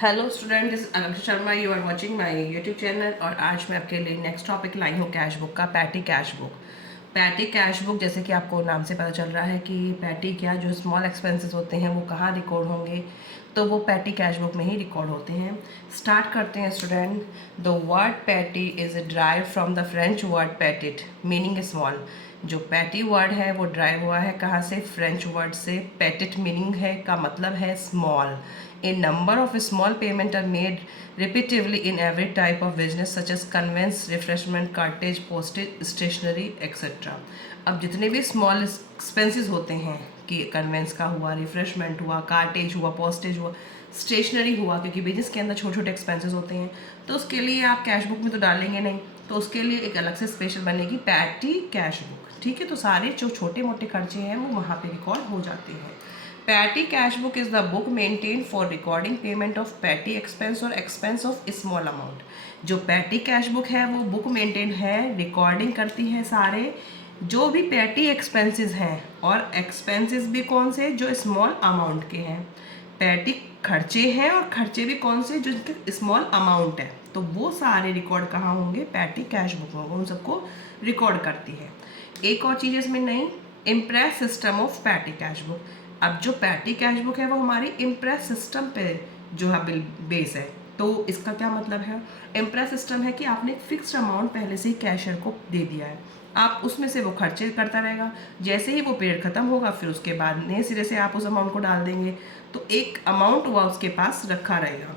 Hello student, this Akanksha Sharma, you are watching my YouTube channel. और आज मैं आपके लिए नेक्स्ट टॉपिक लाई हूँ कैश बुक का, petty cash book. Petty cash book, जैसे कि आपको नाम से पता चल रहा है कि पैटी क्या, जो स्मॉल एक्सपेंसेस होते हैं वो कहाँ रिकॉर्ड होंगे, तो वो पैटी कैश बुक में ही रिकॉर्ड होते हैं। स्टार्ट करते हैं student. The word patty is derive from the French word petit meaning small. जो पैटी वर्ड है वो ड्राइव हुआ है कहाँ से? फ्रेंच वर्ड से। पैटिट मीनिंग है का मतलब है small. A number of small payments are made repetitively in every type of business such as conveyance, refreshment, cartage, postage, stationery, etc. अब जितने भी स्मॉल एक्सपेंसेस होते हैं कि कन्वेंस का हुआ, रिफ्रेशमेंट हुआ, कार्टेज हुआ, पोस्टेज हुआ, स्टेशनरी हुआ, क्योंकि बिजनेस के अंदर छोटे छोटे एक्सपेंसेस होते हैं, तो उसके लिए आप कैश बुक में तो डालेंगे नहीं, तो उसके लिए एक अलग से स्पेशल बनेगी पैटी कैश बुक। ठीक है, तो सारे जो छोटे मोटे खर्चे हैं वो वहाँ पे रिकॉर्ड हो जाते हैं। Petty cash book is the book maintained for recording payment of petty expense और expense of small amount। जो petty cash book है वो बुक मेंटेन है, रिकॉर्डिंग करती है सारे जो भी petty expenses हैं, और expenses भी कौन से? जो स्मॉल अमाउंट के हैं। petty खर्चे हैं और खर्चे भी कौन से? जो स्मॉल अमाउंट है, तो वो सारे रिकॉर्ड कहाँ होंगे? petty कैश बुक में, उन सबको रिकॉर्ड करती है। एक और चीज़ इसमें नई, impress system of patty cash book. अब जो पैटी कैश बुक है वो हमारी इम्प्रेस सिस्टम पे जो है बिल बेस है। तो इसका क्या मतलब है? इम्प्रेस सिस्टम है कि आपने एक फिक्स्ड अमाउंट पहले से ही कैशियर को दे दिया है, आप उसमें से वो खर्चे करता रहेगा, जैसे ही वो पीरियड खत्म होगा फिर उसके बाद नए सिरे से आप उस अमाउंट को डाल देंगे, तो एक अमाउंट हुआ उसके पास रखा रहेगा।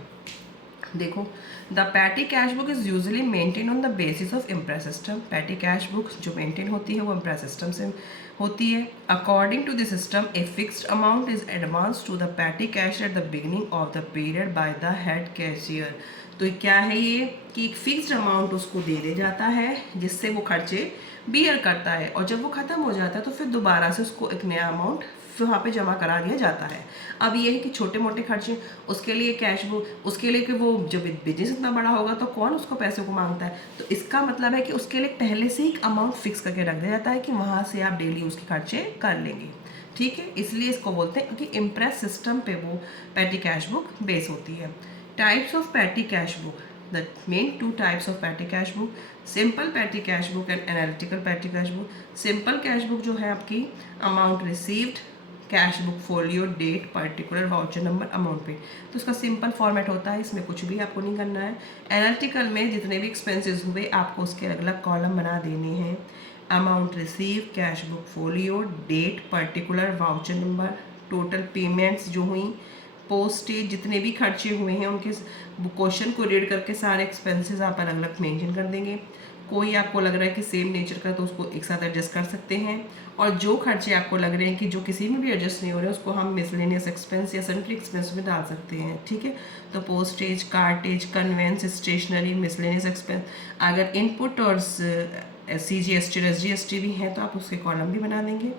देखो, the petty cash book is usually maintain on the basis of imprest system. Petty cash book जो मेंटेन होती है वो इम्प्रेस सिस्टम से होती है। According to the system, a fixed amount is advance to the petty cash at the beginning of the period by the head cashier. तो क्या है ये कि एक फिक्स्ड अमाउंट उसको दे जाता है जिससे वो खर्चे बियर करता है, और जब वो ख़त्म हो जाता है तो फिर दोबारा से उसको एक नया अमाउंट वहाँ पे जमा करा दिया जाता है। अब ये है कि छोटे मोटे खर्चे, उसके लिए कैश बुक, उसके लिए कि वो जब बिजनेस इतना बड़ा होगा तो कौन उसको पैसे को मांगता है, तो इसका मतलब है कि उसके लिए पहले से ही अमाउंट फिक्स करके रख दिया जाता है कि वहाँ से आप डेली उसके खर्चे कर लेंगे। ठीक है, इसलिए इसको बोलते हैं कि इम्प्रेस सिस्टम पे वो पैटी कैश बुक बेस होती है। Types of patty cash book, the main two types of petty cash book, simple petty cash book and analytical petty cash book। simple cash book जो है आपकी amount received, cash book, folio, date, particular, voucher number, amount pay, तो उसका simple format होता है, इसमें कुछ भी आपको नहीं करना है। एनालिटिकल में जितने भी एक्सपेंसेस हुए आपको उसके अलग अलग कॉलम बना देने हैं। Amount receive, cash book, folio, date, particular, voucher number, total payments जो हुई, पोस्टेज, जितने भी खर्चे हुए हैं उनके क्वेश्चन को रीड करके सारे एक्सपेंसेस आप अलग अलग मेंशन कर देंगे। कोई आपको लग रहा है कि सेम नेचर का, तो उसको एक साथ एडजस्ट कर सकते हैं, और जो खर्चे आपको लग रहे हैं कि जो किसी में भी एडजस्ट नहीं हो रहे उसको हम मिसलेनियस एक्सपेंस या सन्ट्री एक्सपेंस में डाल सकते हैं। ठीक है, तो postage, cartage, conveyance, stationery, miscellaneous expense. अगर इनपुट और CGST और SGST भी हैं तो आप उसके कॉलम भी बना देंगे।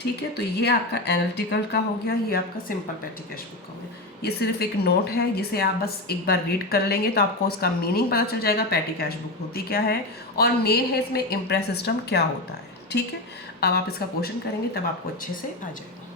ठीक है, तो ये आपका एनालिटिकल का हो गया, ये आपका सिंपल पैटी कैश बुक का हो गया। ये सिर्फ एक नोट है जिसे आप बस एक बार रीड कर लेंगे तो आपको उसका मीनिंग पता चल जाएगा, पैटी कैश बुक होती क्या है, और मेन है इसमें इम्प्रेस सिस्टम क्या होता है। ठीक है, अब आप इसका क्वेश्चन करेंगे तब आपको अच्छे से आ जाएगा।